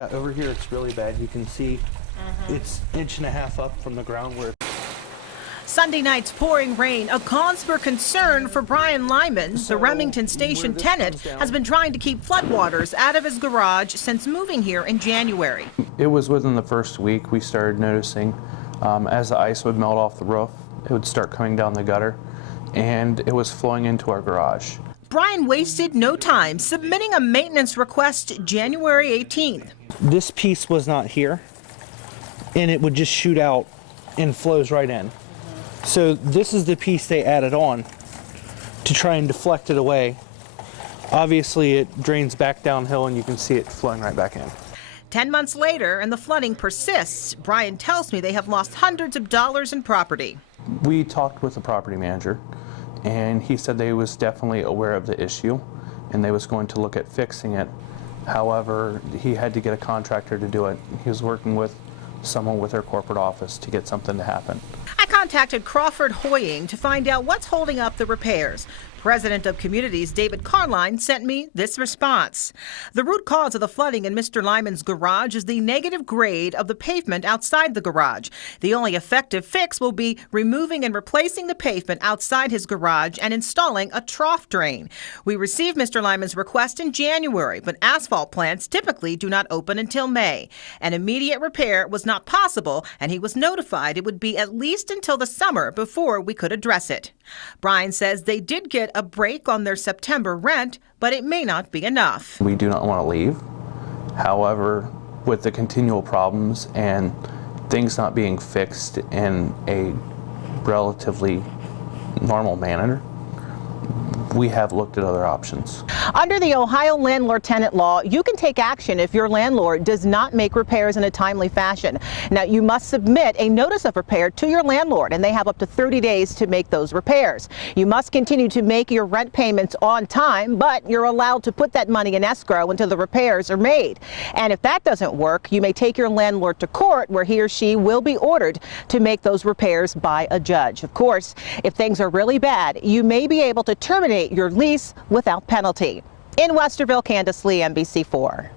Over here it's really bad. You can see it's 1.5 inches up from the ground where. Sunday night's pouring rain, a cause for concern for Brian Lyman. The Remington Station tenant has been trying to keep floodwaters out of his garage since moving here in January. It was within the first week we started noticing as the ice would melt off the roof, it would start coming down the gutter, and it was flowing into our garage. Brian wasted no time submitting a maintenance request January 18th. This piece was not here, and it would just shoot out and flows right in. So this is the piece they added on to try and deflect it away. Obviously it drains back downhill and you can see it flowing right back in. 10 months later and the flooding persists. Brian tells me they have lost hundreds of dollars in property. We talked with the property manager and he said they was definitely aware of the issue and they was going to look at fixing it. However, he had to get a contractor to do it. He was working with someone with their corporate office to get something to happen. I contacted Crawford Hoying to find out what's holding up the repairs. President of Communities David Carline sent me this response. The root cause of the flooding in Mr. Lyman's garage is the negative grade of the pavement outside the garage. The only effective fix will be removing and replacing the pavement outside his garage and installing a trough drain. We received Mr. Lyman's request in January, but asphalt plants typically do not open until May. An immediate repair was not possible, and he was notified it would be at least until the summer before we could address it. Brian says they did get a break on their September rent, but it may not be enough. We do not want to leave. However, with the continual problems and things not being fixed in a relatively normal manner, we have looked at other options. Under the Ohio landlord-tenant law, you can take action if your landlord does not make repairs in a timely fashion. Now, you must submit a notice of repair to your landlord, and they have up to 30 days to make those repairs. You must continue to make your rent payments on time, but you're allowed to put that money in escrow until the repairs are made. And if that doesn't work, you may take your landlord to court, where he or she will be ordered to make those repairs by a judge. Of course, if things are really bad, you may be able to terminate your lease without penalty. In Westerville, Candace Lee, NBC4.